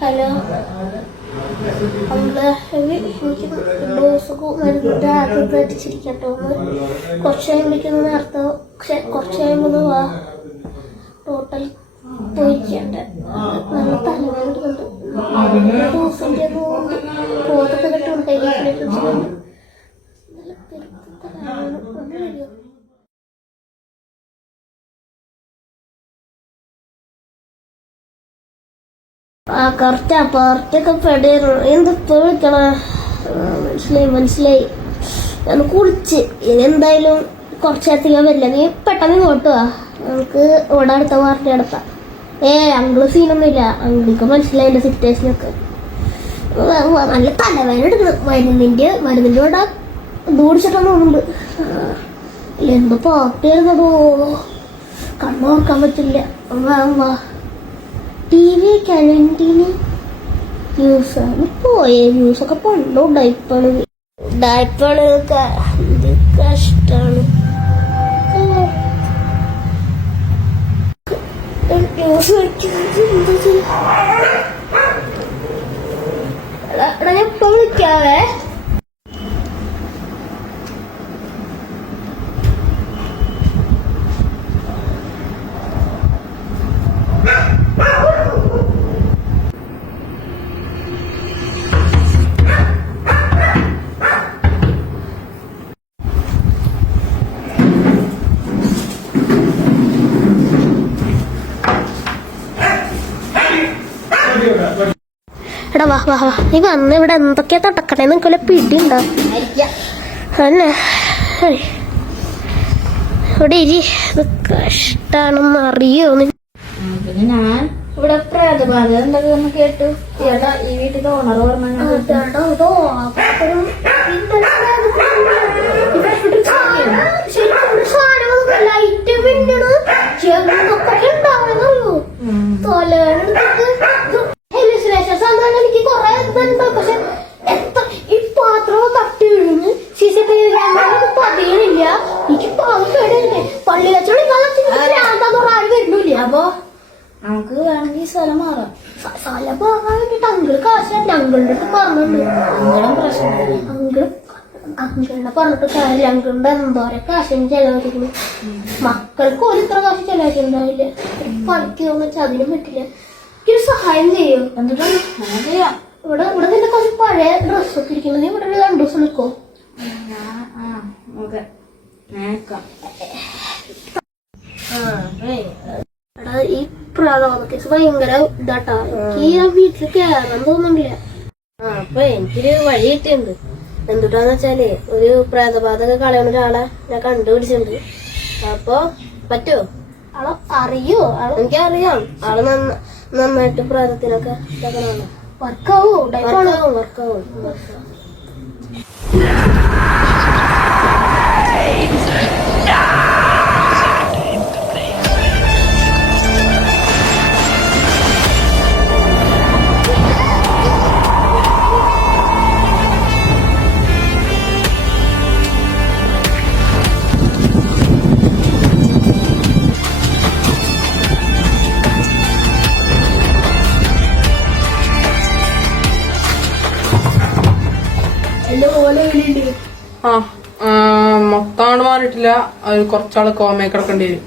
Hello, ഡോസൊക്കെ മരുന്നിട്ട് ആദ്യം പ്രേറ്റിച്ചിരിക്കട്ടോ. കുറച്ച് കഴിയുമ്പോഴേക്കും നേരത്തെ കുറച്ച് കഴിയുമ്പോൾ വാ ടോട്ടൽ പോയിരിക്കണ്ട. നല്ല തലവേദന എടുക്കുന്നുണ്ട്. ഡോസിൻ്റെ പോതൊക്കെ കിട്ടും കയ്യിലേക്ക് നല്ല പെരുത്ത തലവേദന ഒന്ന് കഴിയും. കറക്റ്റാ പാർട്ടിയൊക്കെ പെടേറു എന്തിപ്പോ വിളിക്കണ മനസ്സിലായി. ഞാൻ കുളിച്ച് ഇനി എന്തായാലും കുറച്ചേരത്തേക്ക് വരില്ല. നീ പെട്ടെന്ന് ഇങ്ങോട്ട് വാ, നമുക്ക് ഇവിടെ അടുത്ത പാർട്ടി നടത്താം. അങ്കിള് സീനൊന്നുമില്ല, അങ്കിൾക്ക് മനസ്സിലായി എന്റെ സിറ്റുവേഷനൊക്കെ. നല്ല തലവേദന എടുക്കണം. മരുന്നിന്റെ ഇവിടെ ദൂടിച്ചിട്ടൊന്നും തോന്നുന്നുണ്ട്. എന്തോ പാർട്ടി ആയിരുന്നതോ, കണ്ണോർക്കാൻ പറ്റില്ല. വാ TV കാന്റീന് ന്യൂസാണ് പോയേ. ന്യൂസൊക്കെ പണ്ടോ ഡയപ്പാണ് എന്ത് കഷ്ടാണ്. ന്യൂസ് വയ്ക്കുന്നത് ഞാൻ ഇപ്പൊ വിളിക്കാവേ. എടാ വാ വാ വാ, നീ വന്ന് ഇവിടെ എന്തൊക്കെയാ തൊട്ടക്കണേ നിനക്കൊല്ല പിടി ഉണ്ടാവും അല്ലേ. ഇവിടെ ഇരി, ഇത് കഷ്ടാണെന്ന് അറിയോ? പിന്നെ ഞാൻ ഇവിടെ പ്രേതബാധ എന്തൊക്കെ കേട്ടു. ചേട്ടാ ഈ വീട്ടിൽ ഓണർ പറഞ്ഞു ലൈറ്റ് മിന്നണ് ചെറുതൊക്കെ ഉണ്ടാവുന്നറിയോ എനിക്ക് കൊറേ ഇതുണ്ട്. പക്ഷെ ഈ പാത്രം തട്ടി വീഴുന്നു. CCTV ക്യാമറ പതിയണില്ല. എനിക്ക് പാവം പേടില്ലേ. പള്ളി കച്ചവടം ആരും വരുന്നില്ല. അപ്പൊ നമുക്ക് വേണമെങ്കിൽ സ്ഥലം മാറാം. സ്ഥലം മാറാൻ വേണ്ടിട്ട് അങ്കിള് കാശാണ്. അങ്കിളിന്റെ അടുത്ത് പറഞ്ഞിട്ടുണ്ട്. അങ്ങനെ പ്രശ്നമില്ല. അങ്കിളിനെ പറഞ്ഞിട്ട് കാര്യം. അങ്കിളിന്റെ എന്തോരം കാശിന് ചെലവാക്കിക്കുന്നു. മക്കൾക്ക് ഒരു ഇത്ര കാശ് ചെലവാക്കിണ്ടാവില്ല. പണിക്ക് വെച്ചാൽ അതിനും പറ്റില്ല. എനിക്കൊരു സഹായം ചെയ്യും. എന്തിട്ടാണ് ചെയ്യാം. ഇവിടെ നിന്റെ കുറച്ച് പഴയ ഡ്രസ്സൊക്കെ ഇരിക്കുന്നത്. നീ ഇവിടെ 2 ദിവസം നിൽക്കോ? എടാ ഈ പ്രാധാന്യ കേസ് ഭയങ്കര ഇതാട്ടാ. എനിക്ക് ഈ വീട്ടിൽ കയറാൻ തോന്നുന്നില്ല. അപ്പൊ എനിക്കൊരു വഴി കിട്ടിയിട്ടുണ്ട്. എന്തുട്ടാന്ന് വെച്ചാല് ഒരു പ്രേതബാധൊക്കെ കളയുന്ന ഒരാളെ ഞാൻ കണ്ടുപിടിച്ചിട്ടുണ്ട്. അപ്പൊ പറ്റുമോ? ആളെ അറിയോ? എനിക്കറിയാം. ആള് നന്നായിട്ട് പ്രേതത്തിനൊക്കെ ഇതാക്കണമല്ലോ. വർക്കാവോ? വർക്കാവും. മൊത്തം മാറിയിട്ടില്ല. അത് കുറച്ചാള് കോമയെ കിടക്കേണ്ടി വരും.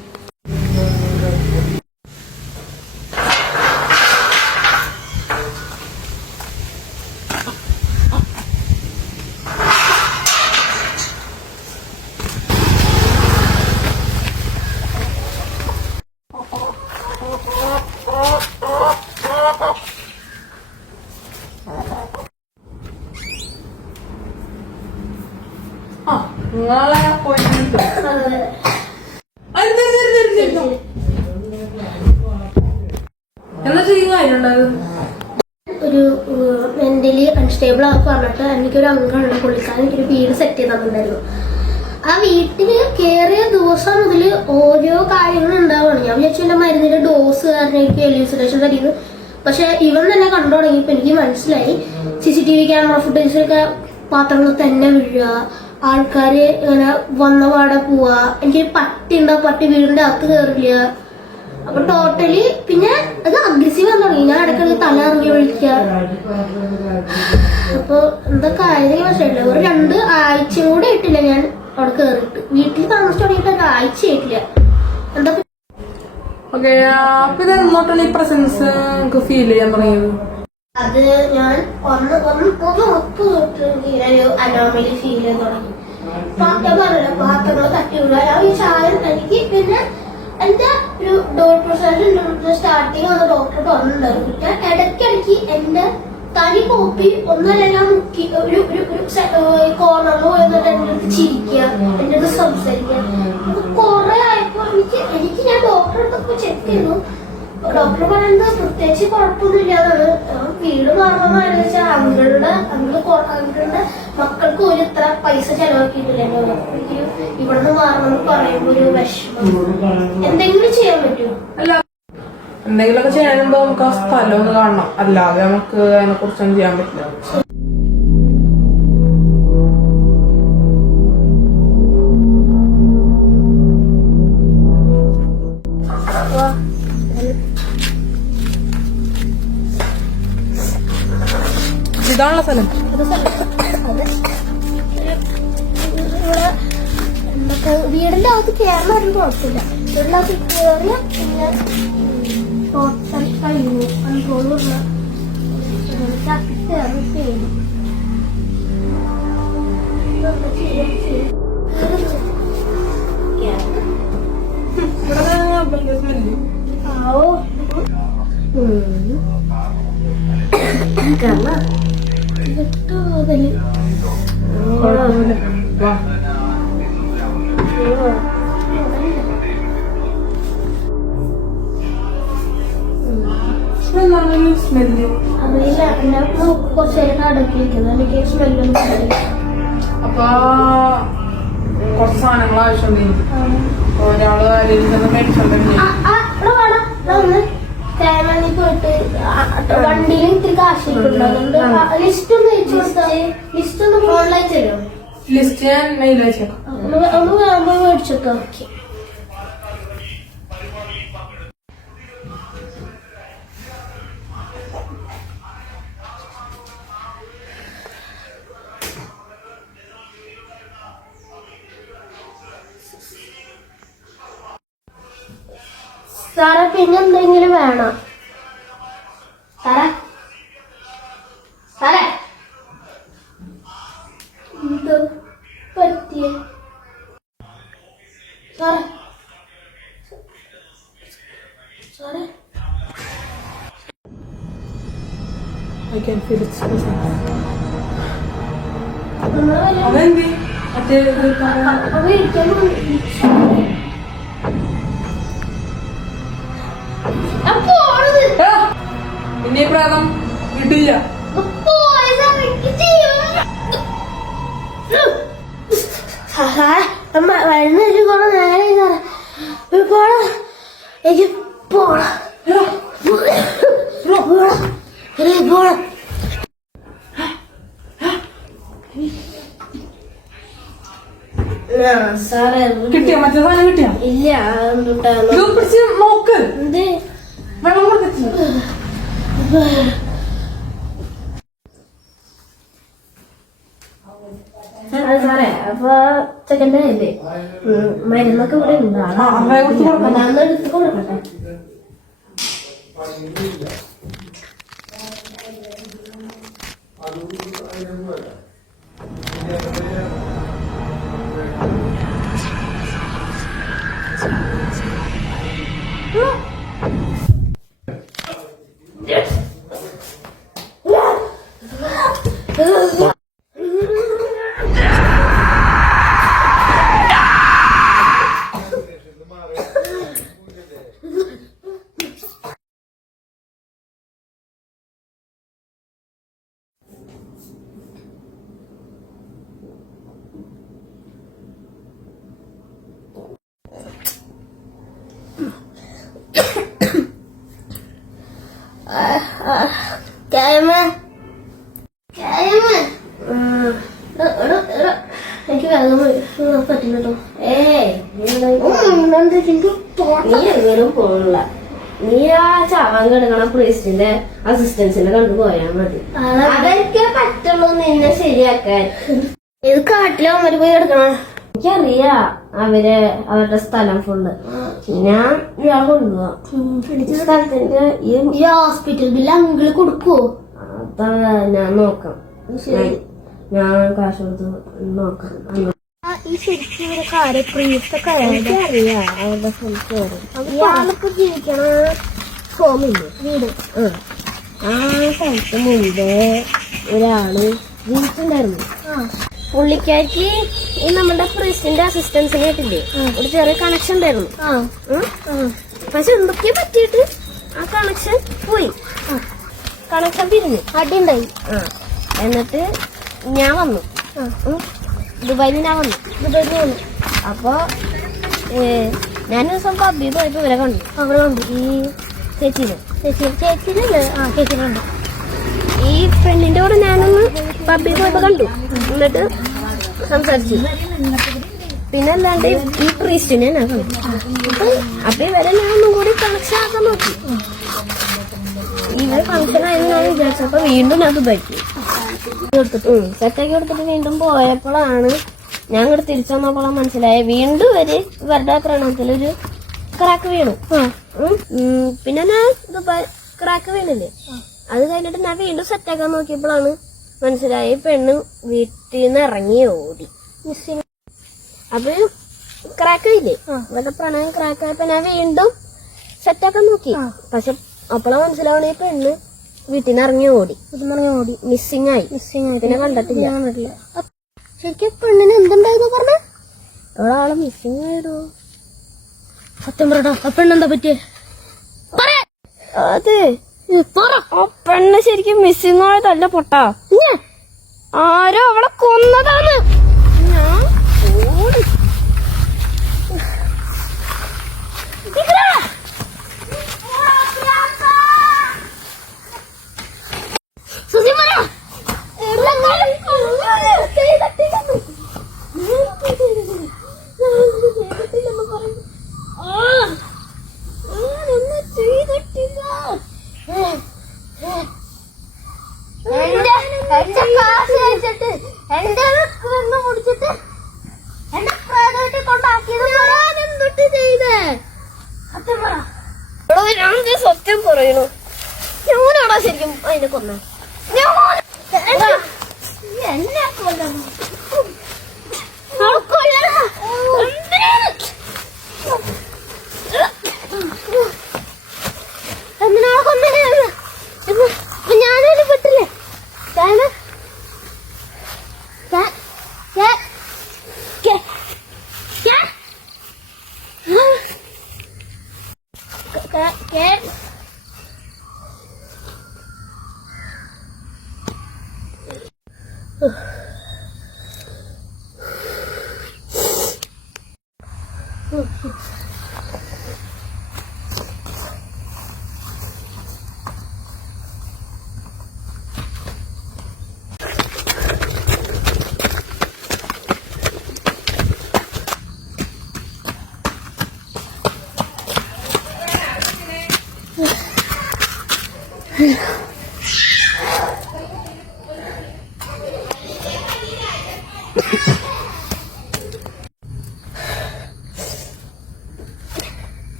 നിങ്ങളെ എന്താ ചെയ്യുന്നുണ്ടായത്? ഒരു മെന്റലി അൺസ്റ്റേബിൾ ആക്കി പറഞ്ഞിട്ട് എനിക്കൊരു അംഗമുണ്ട്. പുള്ളിക്കാരൻ എനിക്കൊരു വീട് സെറ്റ് ചെയ്ത് തന്നിട്ടുണ്ടായിരുന്നു. ആ വീട്ടില് കയറിയ ദിവസം മുതൽ ഓരോ കാര്യങ്ങളും ഉണ്ടാവുകയാണ്. ഞാൻ വിചാരിച്ചു എന്റെ മരുന്നിന്റെ ഡോസ് കാരണം എനിക്ക് എല്യൂസിനേഷൻ തരുന്നു. പക്ഷെ ഇവൻ തന്നെ കണ്ടു തുടങ്ങിയപ്പോ എനിക്ക് മനസ്സിലായി CCTV ക്യാമറ ഫുട്ടേജൊക്കെ പാത്രങ്ങൾ തന്നെ വീഴുക, ആൾക്കാര് ഇങ്ങനെ വന്ന പാടെ പോവാ. എനിക്കൊരു പട്ടി ഉണ്ടാവും. പട്ടി വീടിന്റെ അകത്ത് കയറില്ല. അപ്പൊ ടോട്ടലി പിന്നെ അത് അഗ്രസീവ് ആകാൻ തുടങ്ങി. ഞാൻ ഇടയ്ക്കിടയ്ക്ക് തല ഇറങ്ങി വിളിക്ക. അപ്പൊ എന്താ കാര്യം മനസ്സിലായില്ല. ഒരു 2 ആഴ്ച കൂടെ ആയിട്ടില്ല ഞാൻ അവിടെ കയറിയിട്ട്. വീട്ടിൽ താമസിച്ചു തുടങ്ങിയിട്ട് 1 ആഴ്ച ആയിട്ടില്ല. എന്താ ഓക്കെ. അപ്പൊ ഇതെന്നോട്ടാണ് ഈ പ്രസൻസ് നമുക്ക് ഫീൽ ചെയ്യാൻ തുടങ്ങിയത്? അത് ഞാൻ ഒന്ന് ഉറപ്പ് തൊട്ട് അനോമലി ഫീൽ ചെയ്ത് തുടങ്ങി. ഞാൻ പറഞ്ഞില്ല പാത്രങ്ങൾ തട്ടി വിടുക. ഞാൻ ഈ ചായം എനിക്ക് പിന്നെ എന്റെ ഒരു ഡോക്ടർ സ്റ്റാർട്ടിങ് വന്ന ഡോക്ടർ പറഞ്ഞിട്ടുണ്ടായിരുന്നു. ഞാൻ ഇടയ്ക്കിടയ്ക്ക് എന്റെ തനി കോപ്പി ഒന്നല്ല ഞാൻ മുക്കി ഒരു കോർണറിൽ പോയിട്ട് എന്റെ അടുത്ത് ചിരിക്കുക, എന്റെ അടുത്ത് സംസാരിക്കുക. കുറെ ആയപ്പോ എനിക്ക് ഞാൻ ഡോക്ടറെ അടുത്തൊക്കെ ചെക്ക് ചെയ്തു. ഡോക്ടർ പറയുന്നത് പ്രത്യേകിച്ച് കുഴപ്പമൊന്നുമില്ലാതാണ്. വീട് മാറണമെന്ന് വെച്ചാൽ അങ്കിളുടെ മക്കൾക്ക് ഒരു ഇത്ര പൈസ ചെലവാക്കിയിട്ടില്ല. എനിക്ക് ഇവിടുന്ന് മാറണമെന്ന് പറയുമ്പോ ഒരു വിഷമം. എന്തെങ്കിലും ചെയ്യാൻ പറ്റുമോ? എന്തെങ്കിലുമൊക്കെ ചെയ്യാനുമ്പോ നമുക്ക് ആ സ്ഥലം ഒന്ന് കാണണം. അല്ലാതെ നമുക്ക് അതിനെ കുറിച്ചൊന്നും ചെയ്യാൻ പറ്റില്ല. ഇതാണുള്ള സ്ഥലം. വീടിന്റെ അകത്ത് കയറാനും കുഴപ്പമില്ല. വീടിന്റെ അകത്ത് കയറിയ പിന്നെ ടോട്ടൽ കഴിഞ്ഞു. കൺട്രോൾ കയറി പേടി. സ്മെല്ല്? അറിയില്ല, എന്നെ കുറച്ച് നേരം അടക്കിയിരിക്കുന്നത് എനിക്ക് സ്മെല്ലൊന്നും അറിയില്ല. അപ്പൊ കുറച്ച് സാധനങ്ങൾ ആവശ്യമുണ്ട് എനിക്ക്. ഒരാള് ആരെങ്കിലും മേടിച്ചോണ്ടെങ്കിൽ തേങ്ങി പോയിട്ട് വണ്ടിയിൽ ഇത്തിരി കാശിട്ടുണ്ടോ? അതുകൊണ്ട് ലിസ്റ്റ് ഒന്ന് അയച്ചു കൊടുത്താൽ ലിസ്റ്റ് ഒന്ന് ഫോണിലേക്ക് തരുമോ? ലിസ്റ്റ് ഞാൻ മെയിൽ അയച്ചേക്കാം. ഒന്ന് വേകുമ്പോൾ മേടിച്ചോക്കാം. ഓക്കെ. സാറേ പിന്നെ എന്തെങ്കിലും വേണം? സാറേ സാറേ എന്ത് പറ്റിയ സാറേ? സാറേ I can feel it. നമ്മള് അതെന്തി മറ്റേ പിന്നെ പ്രാതം കിട്ടില്ല. വരുന്നൊരു കുറെ നേരം എനിക്ക് പോണം. സാറേ കിട്ടിയ മറ്റേ സാധനം കിട്ടിയ ഇല്ല. എന്തുണ്ടായിരുന്നു? ഇത് പിടിച്ച് നോക്ക്. എന്ത് വെള്ളം കൊടുത്തു. സാറേ അപ്പൊ ചെക്കൻ്റെ അല്ലേ മരുന്നൊക്കെ ഇവിടെ ഉണ്ട്. അതൊന്ന് എടുത്ത് കൊടുക്കട്ടെ. എനിക്ക് വേഗം പറ്റില്ലട്ടോ. നീ എങ്ങനും പോണില്ല. നീ ആ ചാവാൻ കിടക്കണ പ്രീസ്റ്റിന്റെ അസിസ്റ്റൻസിനെ കണ്ടു പോയാൽ മതി. അതൊക്കെ പറ്റുള്ളൂ നിന്നെ ശരിയാക്കാൻ. ഇത് കാട്ടിലെ അമ്മ പോയി കിടക്കണം. എനിക്കറിയാ അവരുടെ സ്ഥലം ഫുള്ള്. ഞാൻ ഇയാൾ കൊണ്ടുപോവാം. സ്ഥലത്തിന്റെ ഈ ഹോസ്പിറ്റൽ ബില്ല് അങ്കിള് കൊടുക്കുവോ? അതാ ഞാൻ നോക്കാം. ഞാൻ കാശ് കൊടുത്ത് നോക്കാം. ഈ ശരിക്കും ഇവരെ കാര്യം പ്രീസ്റ്റൊക്കെ എനിക്കറിയാം അവരുടെ ഫുൾ കയറി. ഇയാൾക്ക് ജീവിക്കണ ഹോമില്ലേ വീട്? ആ സ്ഥലത്ത് മുമ്പേ ഒരാള് ജീവിച്ചിട്ടുണ്ടായിരുന്നു. പുള്ളിക്കാർക്ക് ഈ നമ്മുടെ പ്രീസ്റ്റിന്റെ അസിസ്റ്റൻസിനെ ആയിട്ടില്ലേ ഒരു ചെറിയ കണക്ഷൻ ഉണ്ടായിരുന്നു. പക്ഷെ എന്തൊക്കെയോ പറ്റിയിട്ട് ആ കണക്ഷൻ പോയി. കണക്ഷൻ പിരിഞ്ഞു, അടിയുണ്ടായി. എന്നിട്ട് ഞാൻ വന്നു. ദുബായിൽ ഞാൻ വന്നു. അപ്പൊ ഞാനൊരു ദിവസം പബ്ബി പോയപ്പോ ഇവരെ കണ്ടു. അവിടെ കണ്ടു ഈ ചേച്ചിനെ. ചേച്ചിനല്ലേ? ചേച്ചിനെ കണ്ടു. ഈ ഫ്രണ്ടിന്റെ കൂടെ ഞാനൊന്ന് പബ്ബി പോയപ്പോ കണ്ടു. എന്നിട്ട് സംസാരിച്ചു. പിന്നെ അല്ലാണ്ട് ഈ പ്രീസ്റ്റിനെ ഞാൻ കണ്ടു. അപ്പൊ ഇവരെ ഞാൻ ഒന്നും കൂടി കണക്ഷൻ ആക്കാൻ നോക്കി. ഇവരെ ഫംഗ്ഷൻ ആയിരുന്നു ഞാൻ വിചാരിച്ചപ്പോ വീണ്ടും ഞാൻ ദുബായിക്ക് സെറ്റാക്കി കൊടുത്തിട്ട് വീണ്ടും പോയപ്പോഴാണ് ഞാൻ ഇങ്ങോട്ട് തിരിച്ചു വന്നപ്പോഴാണ് മനസ്സിലായത് വീണ്ടും ഇവരുടെ പ്രണയത്തിലൊരു ക്രാക്ക് വീണു. പിന്നെ ഞാൻ ദുബായ് ക്രാക്ക് വീണില്ലേ, അത് കഴിഞ്ഞിട്ട് ഞാൻ വീണ്ടും സെറ്റാക്കാൻ നോക്കിയപ്പോഴാണ് മനസ്സിലായി പെണ്ണ് വീട്ടിൽ നിന്ന് ഇറങ്ങി ഓടി. അപ്പൊ ക്രാക്ക് ഇല്ലേ, ഇവരുടെ പ്രണയം ക്രാക്കായപ്പോ ഞാൻ വീണ്ടും സെറ്റാക്കാൻ നോക്കി. പക്ഷെ അപ്പോഴാണ് മനസ്സിലാവണ ഈ പെണ്ണ് വീട്ടിൽ നിന്ന് ഇറങ്ങി ഓടി. മിസ്സിംഗ് ആയി. പിന്നെ കണ്ടിട്ടില്ല. ശരിക്കും പെണ്ണിന് എന്തുണ്ടായിരുന്നു പറഞ്ഞ? ഒരാള് മിസ്സിംഗ് ആയിടോ. സത്യം പറയട്ടോ, ആ പെണ്ണെന്താ പറ്റിയേ? അത് ആ പെണ്ണ് ശരിക്കും മിസ്സിംഗ് ആയതല്ല പൊട്ടാ, ആരോ അവളെ കൊന്നതാണ്. ഞാൻ ഓടി. സത്യം പറയണു, ഞാനാടാ ശരിക്കും അതിനെ കൊന്ന. എന്നെ കൊല്ലണം. എന്തിനാ കൊന്നേ? ഞാനതിന് പെട്ടില്ലേ?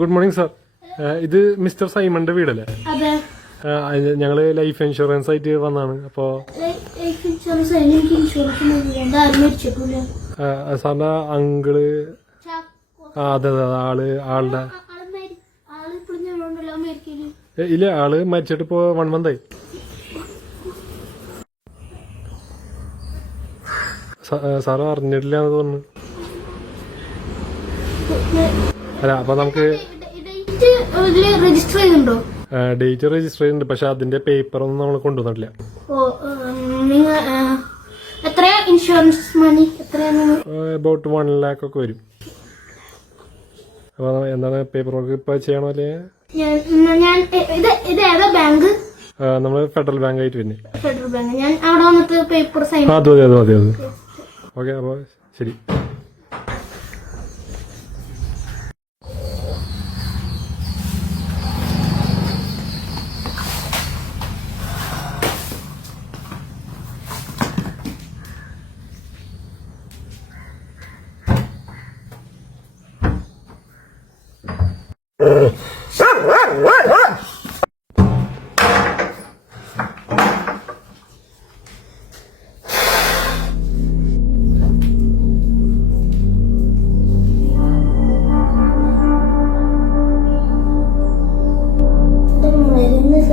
Good morning sir. ഇത് മിസ്റ്റർ സൈമന്റെ വീടല്ലേ? അതെ, ഞങ്ങള് ലൈഫ് ഇൻഷുറൻസ് ആയിട്ട് വന്നാണ്. അപ്പോ ലൈഫ് ഇൻഷുറൻസ് എനിക്ക് ഇൻഷുറൻസ് ആരും മരിച്ചിട്ടില്ല. സാറിന്റെ അങ്കിള്, അതെ അതെ, ആളുടെ ഇല്ല, ആള് മരിച്ചിട്ട് ഇപ്പോ 1 month ആയി. സാറ് അറിഞ്ഞിട്ടില്ല എന്ന് തോന്നുന്നു. അല്ല, അപ്പൊ നമുക്ക് രജിസ്റ്റർ ചെയ്യുന്നുണ്ടോ? ഡേറ്റ് രജിസ്റ്റർ ചെയ്യുന്നുണ്ട്, പക്ഷെ അതിന്റെ പേപ്പർ ഒന്നും നമ്മൾ കൊണ്ടുവന്നിട്ടില്ല. എത്ര ഇൻഷുറൻസ് മണി എത്രയാണ്? അബൌട്ട് 1 lakh ഒക്കെ വരും. അപ്പൊ എന്താണ് പേപ്പർ വർക്ക് ഇപ്പൊ ചെയ്യണോ അല്ലേ? ഇത് ഏതാ ബാങ്ക്? നമ്മള് ഫെഡറൽ ബാങ്ക് ആയിട്ട് വരുന്നേ. Federal bank. ഞാൻ അവിടെ വന്നിട്ട് പേപ്പർ സൈൻ. അതെ. ഓക്കെ, അപ്പൊ ശരി.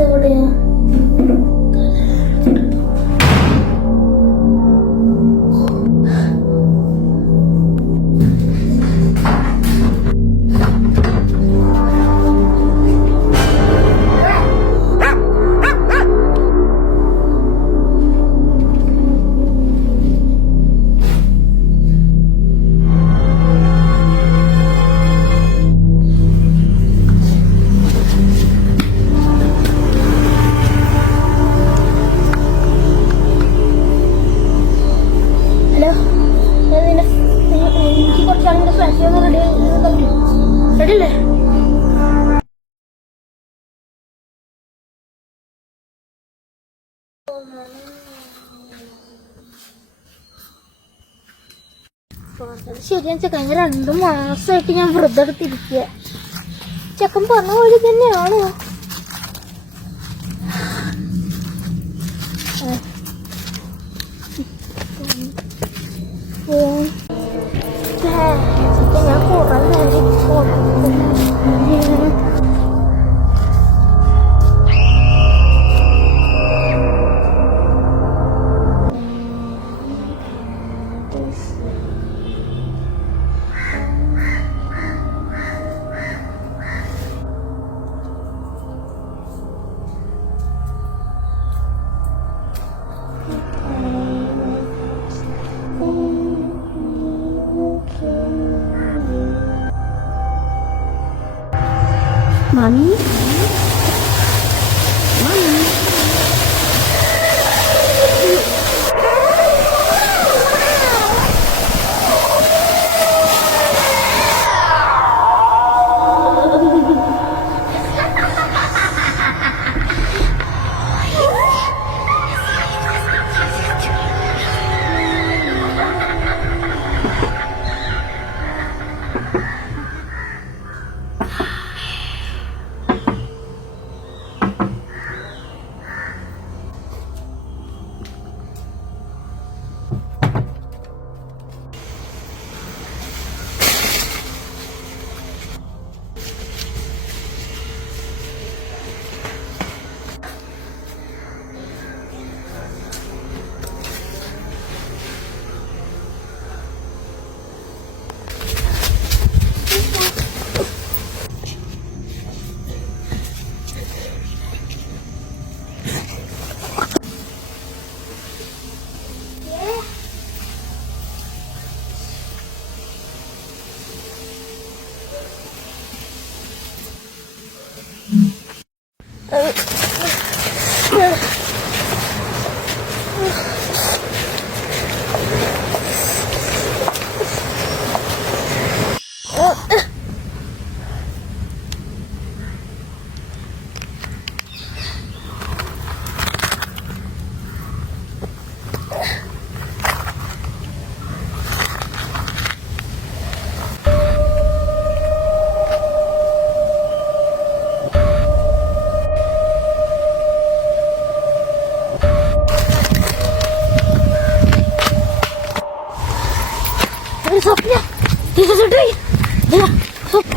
എവിടെയാ? എനിക്ക് കുറച്ചാണെങ്കിൽ ഫ്ലാഷ് റെഡി അല്ലേ? ശരിയാ ചെക്കൻ 2 മാസമായിട്ട് ഞാൻ വ്രതം എടുത്തിരിക്കുക. ചെക്കൻ പറഞ്ഞ വഴി തന്നെയാണോ? ഞാൻ കുറെ Mami? Mami? Sopnya, dia sudah dia sop.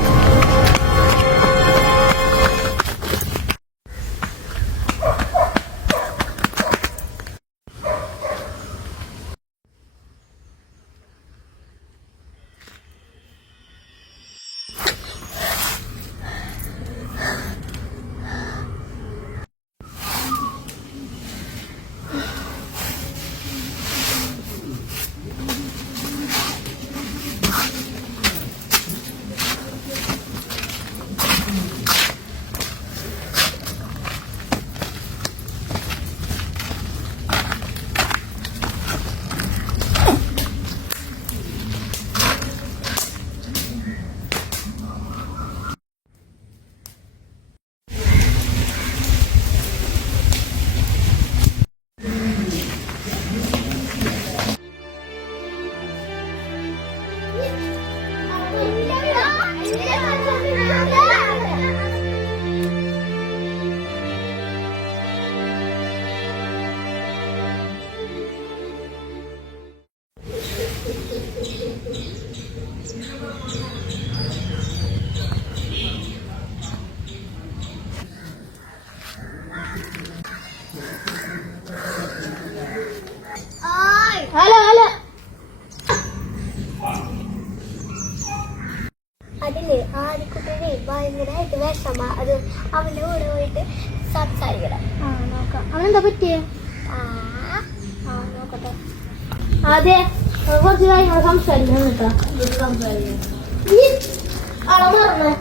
Halo. അതില് ആദ്യക്കുട്ടിനെ ഭയങ്കരമായിട്ട് വിഷമ. അത് അവന്റെ കൂടെ പോയിട്ട് സംസാരിക്കണം. നോക്കാം. അവനെന്താ പറ്റിയേ? നോക്കട്ടെ. അതെ, കുറച്ച് കാര്യങ്ങൾ സംസാരിക്കണം കേട്ടോ. ആളെ മറന്നേ.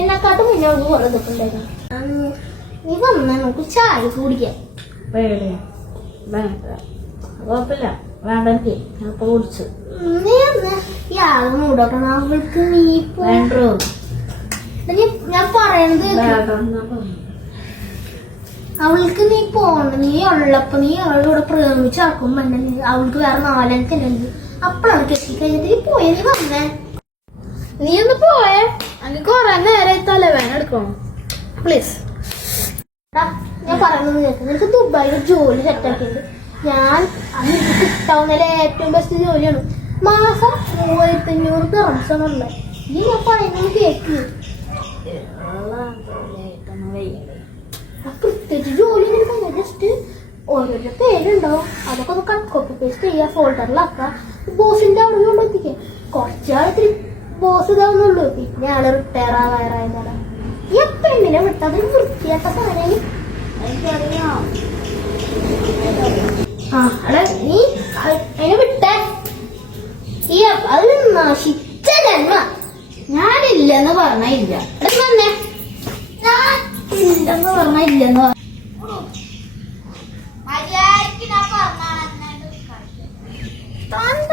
എന്നെക്കാട്ടും മുന്നോട്ട് കുറഞ്ഞിട്ടുണ്ടായിരുന്നു. നീ വന്ന നമുക്ക് ചായ കുടിക്കാം. കുഴപ്പമില്ല, വേണ്ടെനിക്ക് അപ്പൊ കുടിച്ചു. നീ ഇയാളെ മൂടോക്കണം. അവൾക്ക് നീ വേണ്ടോ? ഞാൻ പറയണത് അവൾക്ക് നീ പോണ്ട, നീ ഉള്ളപ്പോ നീ അവളുടെ കൂടെ പ്രേമിച്ച് നടക്കുമ്പോ അവൾക്ക് വേറെ 4 അപ്പഴാണ് കെട്ടിക്കഴിഞ്ഞിട്ട് നീ പോയ, നീ വന്നേ. നീ ഒന്ന് പോയേ, എനിക്ക് കൊറേ നേരം തലവേന എടുക്കണം പ്ലീസ്. ഞാൻ പറയുന്നത് കേൾക്കും. നിനക്ക് ദുബായിൽ ജോലി സെറ്റാക്കിയിട്ട് ഞാൻ അത് എനിക്ക് കിട്ടാവുന്നതിലെ ഏറ്റവും ബെസ്റ്റ് ജോലിയാണ്. മാസം 3500 ദിവസമുള്ള ഈ ഞാൻ പറയുന്നത് കേക്ക്. പ്രത്യേകിച്ച് ജോലി ജസ്റ്റ് ഓരോരുടെ പേരുണ്ടാവും, അതൊക്കെ ഒന്ന് കോപ്പി പേസ്റ്റ് ചെയ്യുക, ഫോൾഡറിലാക്കുക, ബോസിന്റെ അവിടെ കൊണ്ടെത്തിക്കുക. കുറച്ചാളത്തിരി ബോസ് ഇതാവുന്നുള്ളൂ, പിന്നെ ആള് റിട്ടയർ ആകാറായതാണ്. ഈ പെണ്ണിനെ വിട്ടത് വൃത്തിയാട്ട സാധനം. നീ അതിനെ വിട്ടേ, ഈ അത് നശിച്ച ജന്മ. ഞാനില്ലെന്ന് പറഞ്ഞ ഇല്ല, വന്നേ. ഞാൻ ഇല്ലെന്ന് പറഞ്ഞ ഇല്ലെന്ന് പറഞ്ഞു.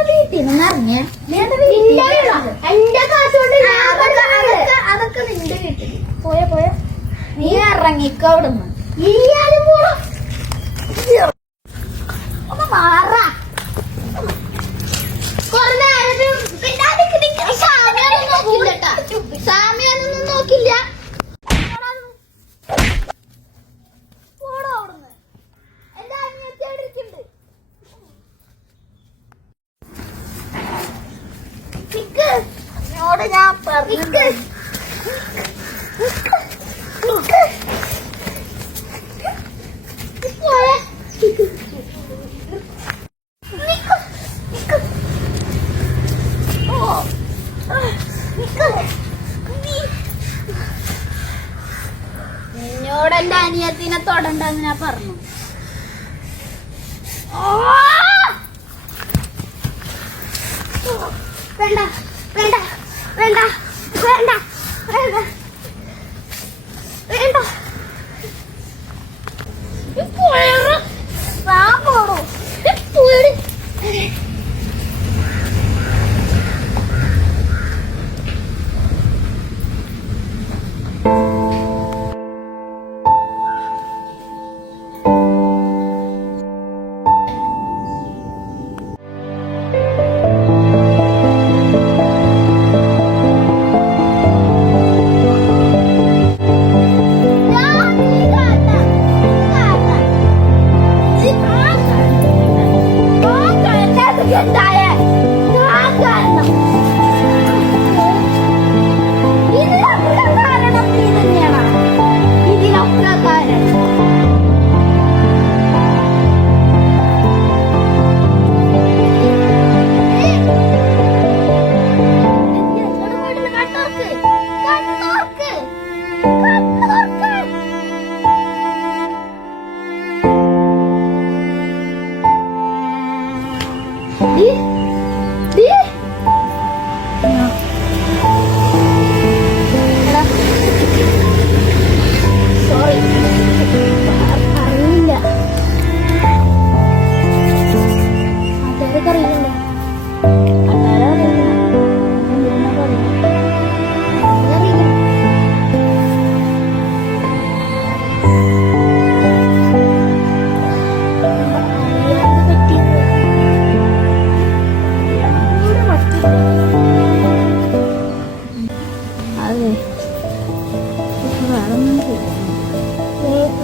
വീട്ടിൽ നിന്ന് ഇറങ്ങിയ എന്റെ കാശ് കൊണ്ട് അതൊക്കെ നിന്റെ വീട്ടിൽ പോയ നീ ഇറങ്ങിക്കോ അവിടുന്ന്. ഇല്ലാതെ പോണോ ഒന്ന് മാറാ. സാമ്യാനൊന്നും നോക്കില്ല. പോടോ അവിടുന്ന്, എന്റെ അനിയത്തിയോടിരിക്കുന്നുണ്ട്. എന്നോട് ഞാൻ പറഞ്ഞു നിന്നോട് എന്റെ അനിയത്തിനെ തൊടണ്ടെന്ന് ഞാൻ പറഞ്ഞു. വേണ്ട വേണ്ട വേണ്ട വേണ്ട വേണ്ട വേണ്ട പോടോ പോയി.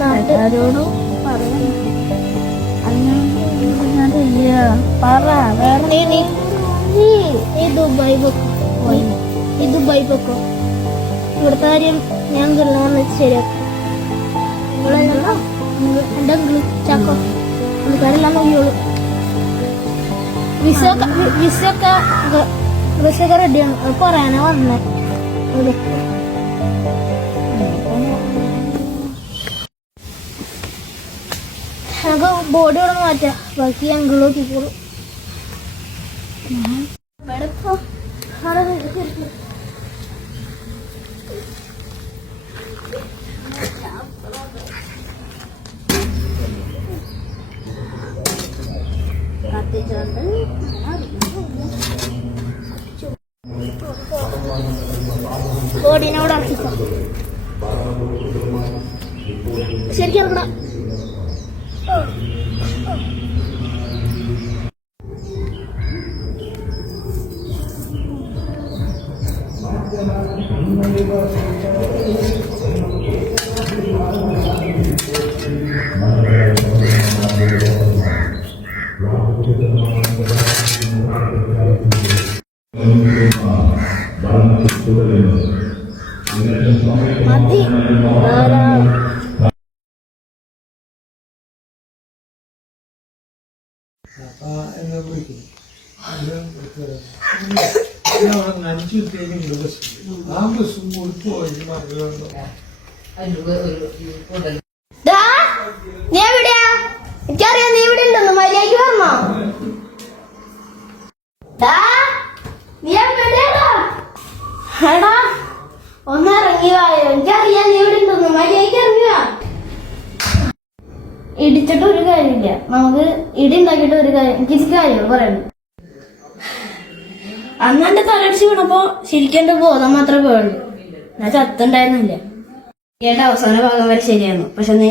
നാട്ടുകാരോടും പറഞ്ഞു. പറ വേറെ നീ ദുബായ് പൊക്കോ. ഇവിടുത്തെ കാര്യം ഞാൻ ഗിള്ളാന്ന് ശരിയാക്കും. എന്റെ അങ്കിള് ചാക്കോ പുള്ളിക്കാരെല്ലാം നോക്കിയോളൂ. വിസയൊക്കെ റെഡിയാണ്. അത് പറയാനാ വന്നേ. നമുക്ക് ബോഡി ഇവിടെ മാറ്റാം, ബാക്കി അങ്കിൾ നോക്കിക്കോളൂ. ബോഡിനോട് ഇറക്കിക്കോ. ശരിക്കും ഇറങ്ങണം. മതി ധാരാളം. ദാ, നീ എവിടെയാ? എനിക്കറിയാം നീ ഇവിടെ ഉണ്ടെന്ന്. മര്യാദയ്ക്ക് പറഞ്ഞോ. ദാ, നീ എവിടെയാടാ? എടാ ഒന്ന് ഇറങ്ങി വായോ. എനിക്കറിയാം നീ ഇവിടെ ഉണ്ടെന്ന്. മര്യാദയ്ക്ക് ഇറങ്ങി വാ. ഇടിച്ചിട്ട് ഒരു കാര്യമില്ല. നമുക്ക് ഇടി ഉണ്ടാക്കിയിട്ട് ഒരു കാര്യം. എനിക്ക് കാര്യങ്ങൾ പറയണം. അന്ന് എന്റെ തലടിച്ച് വീണപ്പോ ശരിക്കും എന്റെ ബോധം മാത്രമേ പോയുള്ളൂ. ഞാൻ ചത്തുണ്ടായിരുന്നില്ല. കേട്ട അവസാന ഭാഗം വരെ ശരിയായിരുന്നു. പക്ഷെ നീ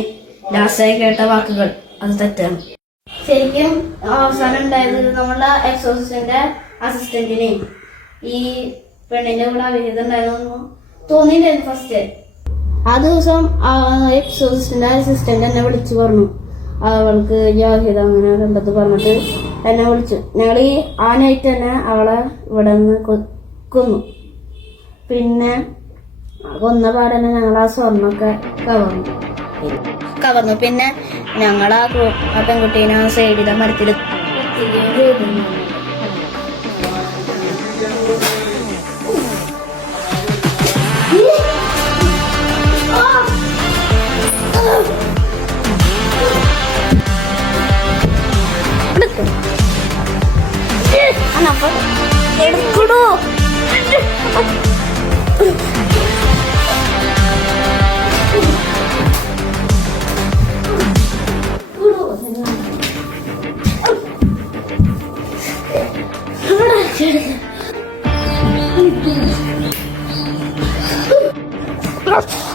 ലാസ്റ്റായി കേട്ട വാക്കുകൾ അത് തെറ്റാണ്. ശരിക്കും അവസാനം ഉണ്ടായത് നമ്മളുടെ എക്സോസിസ്റ്റിന്റെ അസിസ്റ്റന്റിനെയും ഈ പെണ്ണിന്റെ കൂടെ അവിഹിതം ഉണ്ടായിരുന്നു തോന്നിയില്ലായിരുന്നു ഫസ്റ്റ്. ആ ദിവസം എക്സോസിസ്റ്റിന്റെ അസിസ്റ്റന്റ് എന്നെ വിളിച്ചു പറഞ്ഞു അവൾക്ക് യാഹിതം അങ്ങനെ കണ്ടത് പറഞ്ഞിട്ട് എന്നെ വിളിച്ചു. ഞങ്ങൾ ആ നൈറ്റ് തന്നെ അവളെ ഇവിടെ നിന്ന് പിന്നെ കൊന്ന പാടന്നെ ഞങ്ങൾ ആ സ്വർണ്ണമൊക്കെ കവർന്നു. പിന്നെ ഞങ്ങൾ ആ പെൺകുട്ടീനെ സൈഡിലെ മരത്തിൽ എടുക്കടോ. Yes.